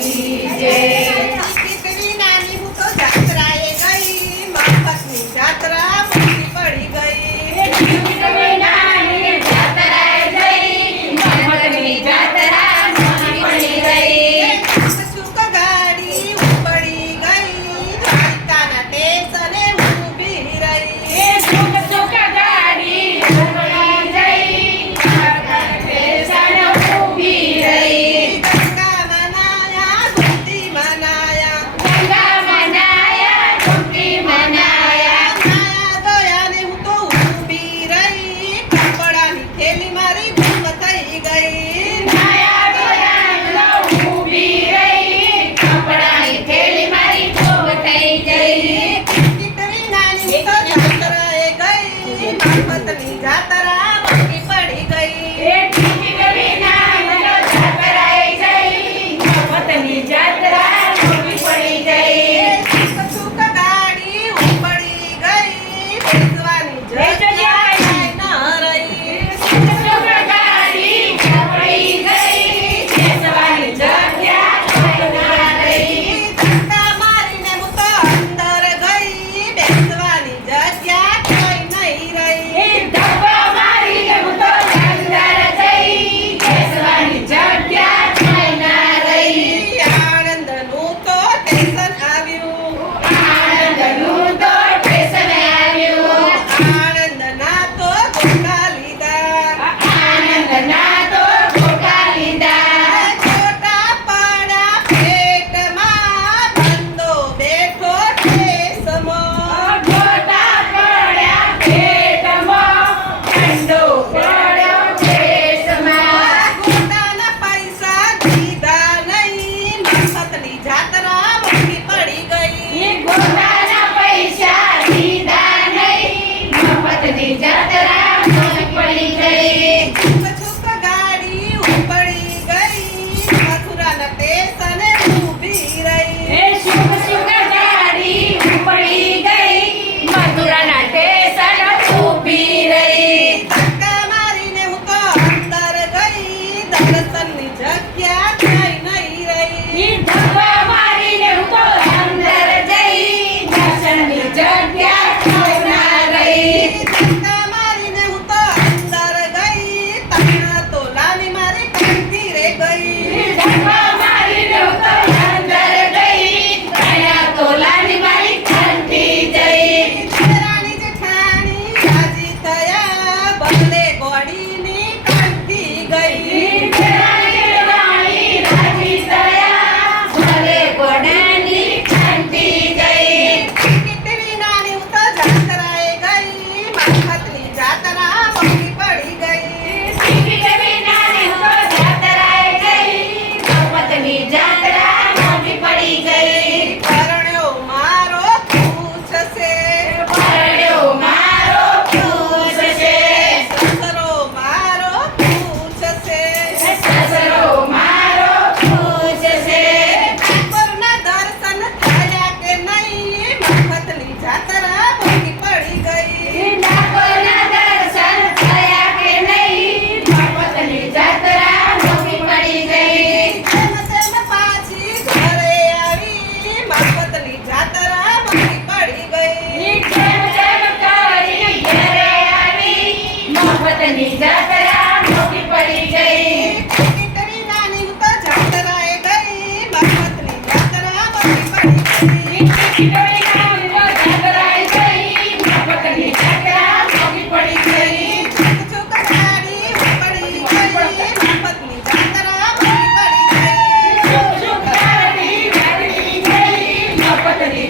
की जय। कितनी नानी हूँ तो जात्राए गई, मफतनी जात्रा मुझी पड़ी गई। कितनी नानी जात्राए गई, मफतनी जात्रा मुझी पड़ी गई। सुख गाड़ी उपड़ी गई, द्वारिका ना टेसने ऊभी रही। सुख सुख गाड़ी उपड़ी गई, द्वारिका टेसन ऊभी रही। गंगा मनाया घुमती मनाया, गंगा मनाया घुमती मनाया। माया दया ने हूँ तो ऊभी रही, कपड़ा नी थैली मारी गुम थई गई। माया दयाल ऊभी रही, कपડાની થેલી મારી ગુમ થઈ ગઈ। कितनी नानी तो जात्राए गई, मफतनी जात्रा मुझी पड़ी गई। कितनी નાની તો જાત્રાએ ગઈ, મફતની જાત્રા મોંઘી પડી ગઈ। सुख गाड़ी उपड़ी गई, बेसवानी जग्या न रही। સુખ સુખ ગાડી ઉપડી ગઈ, બેસવાની જગ્યા કોઈ ના રહી। धक्का मारीने હું તો અંદર ગઈ, બેસવાની જગ્યા કોઈ નહીં રહી। ધક્કા મારીને હું તો અંદર જઈ, બેસવાની જગ્યા કોઈ ના રહી। આનંદનું તો ટેન્શન આવ્યું, આનંદનું તો સ્ટેશન આવ્યું, આનંદના તો ગોટા લીધા। આનંદના તો ગોટા લીધા। ગોટા પાડા પેટમાં, ધંધો બેઠો ઠેસમાં। ગોટા પડ્યા પેટમાં, ઠંડો પડ્યો પેટમાં। ગોટાના પૈસા દીધા નહીં, મફતની જાત્રા મોંઘી પડી ગઈ। ઈ ગોટાના પૈસા દીધા નહીં, મફતની જાત્રા મોંઘી પડી ગઈ। છુપ ગાડી ઉપડી ગઈ, મથુરાના સ્ટેશને ઊભી રહી। સુખ સુખ ગાડી ઉપડી ગઈ, મથુરાના સ્ટેશન ઊભી રહી। ધક્કા મારીને હું તો અંદર ગઈ, દર્શનની જગ્યા ક્યાંય નહીં રહી। ઈ ધક્કા મારીને હું તો અંદર જઈ, દર્શનની જગ્યા કોઈ ના રહી। ધક્કા મારીને હું તો અંદર ગઈ, તણા તોલાની મારી કંઠી રે ગઈ। ધક્કા મારીને હું તો અંદર ગઈ, કયા તોલાની મારી કંઠી જઈ। રાણી જેઠાણી રાજી થયા, બદલે ગોળીની કંઠી ગઈ। રાણી રાજી થયા, ભલે ઘોડાની કંઠી ગઈ। કિતની નાની હું તો જાત્રાએ ગઈ, મફતની જાત્રા મોંઘી પડી ગઈ। કિતની નાની હું તો જાત્રાએ ગઈ, મફતની જાત્રા મોંઘી પડી ગઈ। પરણ્યો મારો ખુશ છે, પરણ્યો મારો ખુશ છે, સસરો મારો ખુશ છે। સસરો મારો ખુશ છે। ઠાકોરના દર્શન થયા કે નહીં, મફતની જાત્રા મોંઘી પડી ગઈ। ઠાકોરના દર્શન થયા કે નહીં, મફતની જાત્રા મોંઘી પડી ગઈ। તેમ તેમ પાછી ઘરે આવી, મફતની જાત્રા મોંઘી પડી ગઈ। જેમ જેમ કરી ઘરે આવી, મફતની જાત્રા મોંઘી પડી ગઈ। કિતની નાની હું તો જાત્રાએ ગઈ, મફતની જાત્રા મોંઘી પડી ગઈ। કિતની નાની તો જાત્રાએ ગઈ, મફતની જાત્રા મોંઘી પડી ગઈ। છુક ગાડી ઉપડી ગઈ, મફતની જાત્રા મોંઘી પડી ગઈ। સુખ સુખ ગાડી ગાડી ગઈ, મફતની